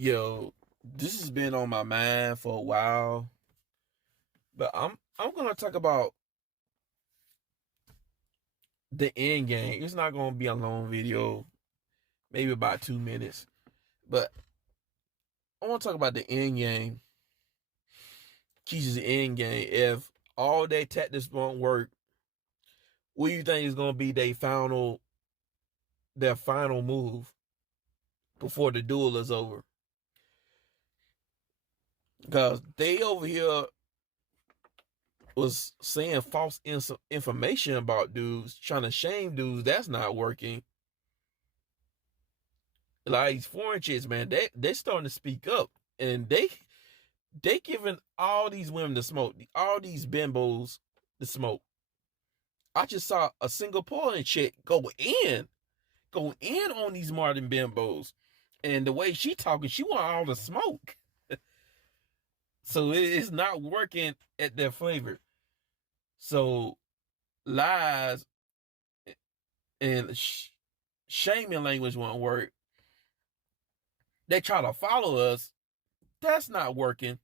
Yo, this has been on my mind for a while, but I'm gonna talk about the end game. It's not gonna be a long video, maybe about 2 minutes, but I want to talk about the end game. Keisha's end game. If all their tactics won't work, what do you think is gonna be their final move before the duel is over? Because they over here was saying false information about dudes, trying to shame dudes. That's not working. Like these foreign chicks, man, they starting to speak up, and they giving all these women the smoke, all these bimbos the smoke. I just saw a Singaporean chick go in on these modern bimbos, and the way she talking, she want all the smoke. So it's not working at their flavor. So lies and shaming language won't work. They try to follow us. That's not working.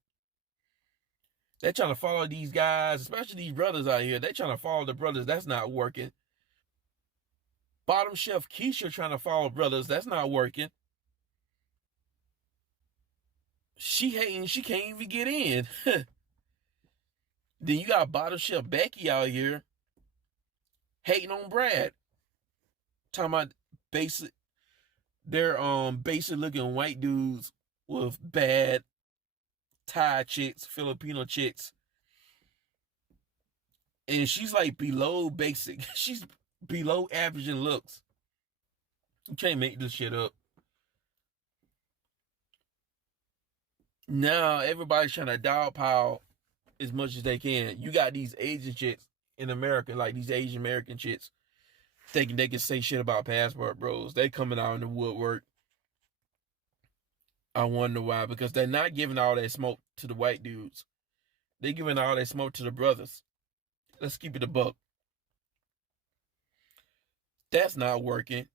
They're trying to follow these guys, especially these brothers out here. They're trying to follow the brothers. That's not working. Bottom Chef Keisha trying to follow brothers. That's not working. She hating. She can't even get in. Then you got Bottom Chef Becky out here hating on Brad. Talking about basic. They're basic looking white dudes with bad Thai chicks, Filipino chicks. And she's like below basic. She's below average in looks. You can't make this shit up. Now everybody's trying to dogpile as much as they can. You got these Asian chicks in America, like these Asian American chicks, thinking they can say shit about passport bros. They coming out in the woodwork. I wonder why. Because they're not giving all that smoke to the white dudes. They're giving all that smoke to the brothers. Let's keep it a buck. That's not working.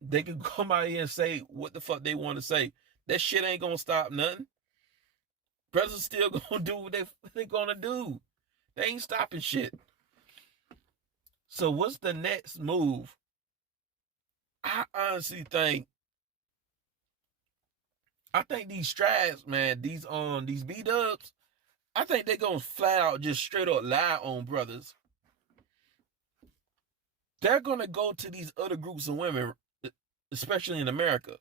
They can come out here and say what the fuck they want to say. That shit ain't gonna stop nothing. Brothers still gonna do what they gonna do. They ain't stopping shit. So what's the next move? I honestly think these straps, man, these B-dubs, I think they're gonna flat out just straight up lie on brothers. They're gonna go to these other groups of women, especially in America.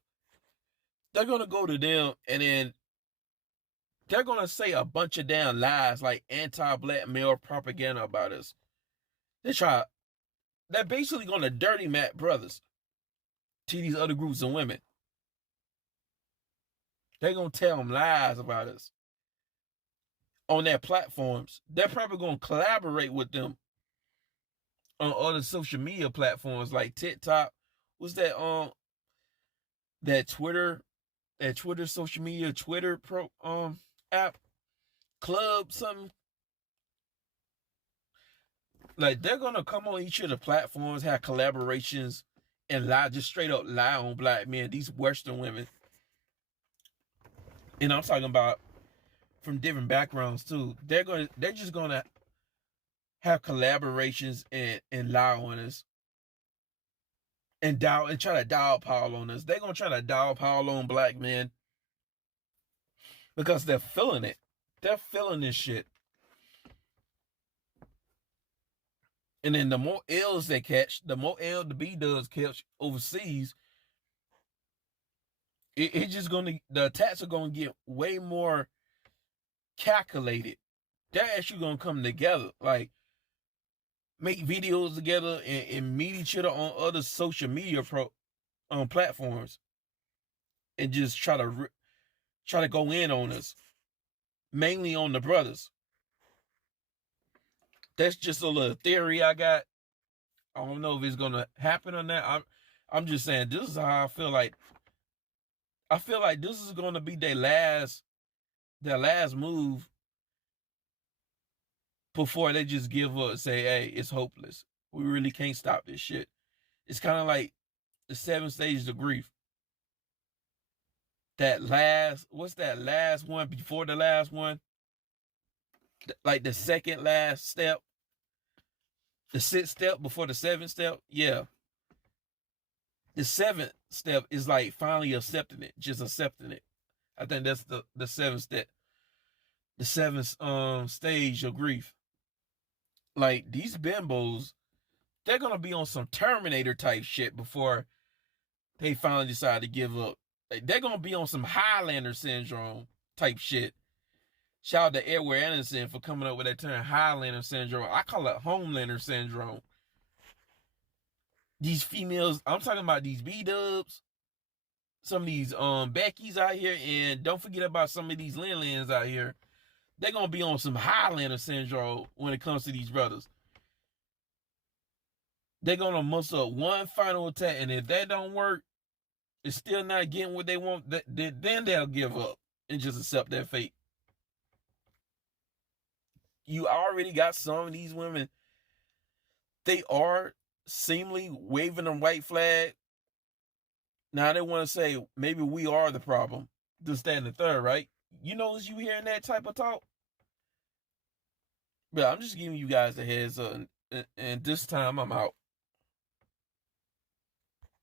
They're gonna go to them and then they're gonna say a bunch of damn lies like anti-black male propaganda about us. They're basically gonna dirty Matt brothers to these other groups of women. They're gonna tell them lies about us on their platforms. They're probably gonna collaborate with them on other social media platforms like TikTok. What's that Twitter, social media Twitter pro app club something? Like they're gonna come on each of the platforms, have collaborations, and lie, just straight up lie on black men, these Western women. And I'm talking about from different backgrounds too. They're just gonna have collaborations and lie on us and try to dog pile on us. They're gonna try to dog pile on black men because they're feeling it. They're feeling this shit. And then the more L's they catch, the more L the B does catch overseas, it's just the attacks are gonna get way more calculated. They're actually gonna come together, like make videos together and meet each other on other social media platforms, and just try to go in on us, mainly on the brothers. That's just a little theory I got. I don't know if it's gonna happen or not. I'm just saying this is how I feel like. I feel like this is gonna be their last move before they just give up and say, hey, it's hopeless. We really can't stop this shit. It's kind of like the 7 stages of grief. what's that last one before the last one? Like the second last step, the sixth step before the seventh step. Yeah, the seventh step is like finally accepting it, just accepting it. I think that's the seventh step, the seventh stage of grief. Like these bimbos, they're gonna be on some Terminator type shit before they finally decide to give up. Like, they're gonna be on some Highlander syndrome type shit. Shout out to Edward Anderson for coming up with that term, Highlander syndrome. I call it Homelander syndrome. These females, I'm talking about these B-dubs, some of these Beckys out here, and don't forget about some of these Lin-Lins out here. They're gonna be on some Highlander syndrome when it comes to these brothers. They're gonna muster up one final attack, and if that don't work, it's still not getting what they want, then they'll give up and just accept their fate. You already got some of these women, they are seemingly waving a white flag. Now they want to say maybe we are the problem. This, that, and the third, right? You notice you hearing that type of talk? But I'm just giving you guys a heads up, and this time I'm out.